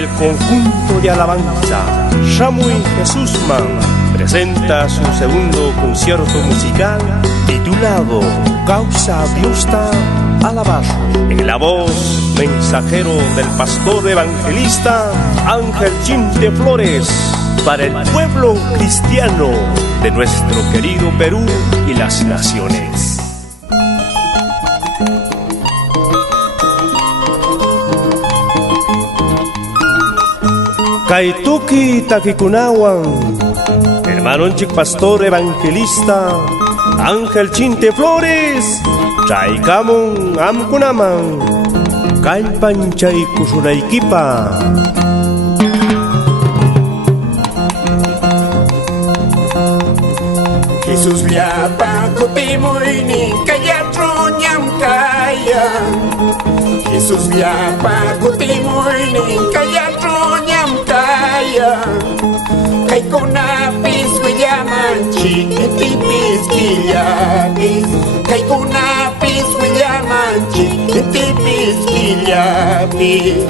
el conjunto de alabanza Shamuy Jesús Man presenta su segundo concierto musical titulado Causa Diosta Alabazo, en la voz mensajero del pastor evangelista Ángel Chinte Flores, para el pueblo cristiano de nuestro querido Perú y las naciones. Kaituki Takikunawan, hermano chic pastor evangelista Ángel Chinte Flores, Chaikamon Amkunaman, Kalpanchay Kusunaikipa. Jesús liapa kutimuy ni kaya trunyam kaya. Jesús liapa kutimuy ni kaya trunyam kaya. Kay kunapis willaman chiquitipis quillapis. Kay kunapis willaman chiquitipis quillapis.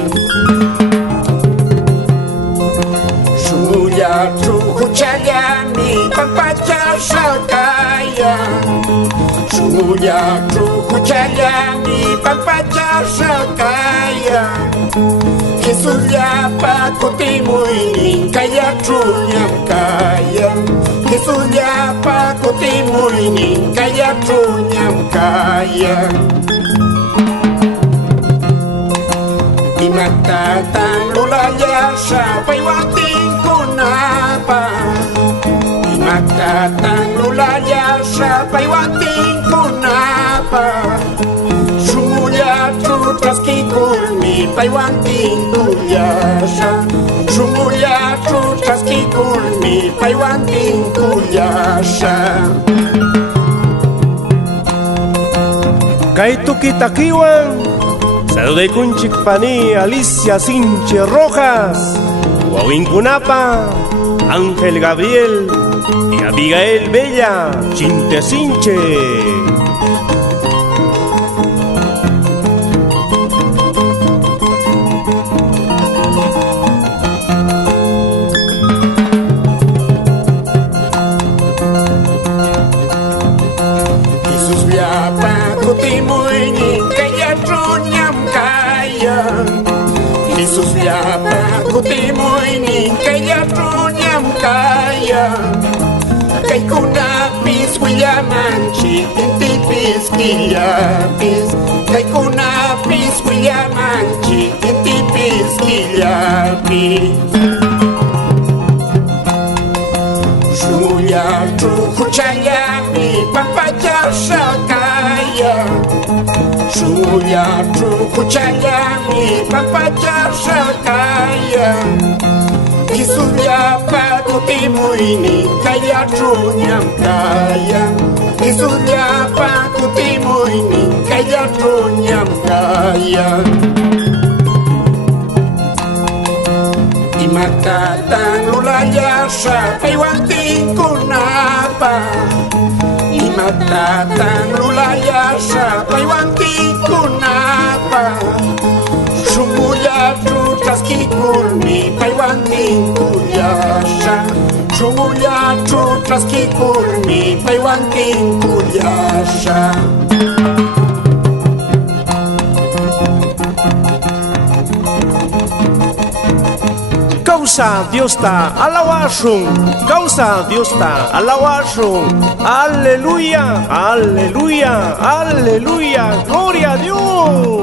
Suya truhuchaya mi pampacha shakaya. Suya truhuchaya mi pampacha shakaya. Jesús ya pa kutimuy ni kaya trunyam kaya. Jesús ya pa kutimuy ni kaya trunyam kaya. Di matatang lulaya siya paiwating kunapa. Di matatang lulaya siya paiwating kunapa. Sumuya trutras kikulmi paiwating kulyasya. Sumuya trutras kikulmi paiwating kulyasya. Kaituki Takiwan, Saluday Kunchik Pani, Alicia Sinche Rojas, Huawín Kunapa, Ángel Gabriel y Abigail Bella Chinte Sinche. Jesús liapa kutimuy ni kaya trunyam kaya. Jesús liapa kutimuy ni kaya trunyam kaya. Kay kunapis willaman chiquitipis quillapis. Kay kunapis willaman chiquitipis quillapis. Suya truhuchaya mi pampacha shakaya. Suya truhuchaya mi pampacha shakaya. Jesús ya pa kutimuy ni kaya trunyam kaya. Jesús ya pa kutimuy ni kaya trunyam kaya. Di matatang lulaya siya paiwating kunapa. Di matatang lulaya siya paiwating kunapa. Sumuya trutras kikulmi paiwating kulyasya. Sumuya trutras kikulmi paiwating kulyasya. Causa Diosta Alawashun, Causa Diosta Alawashun, Aleluya, Aleluya, Aleluya, Gloria a Dios.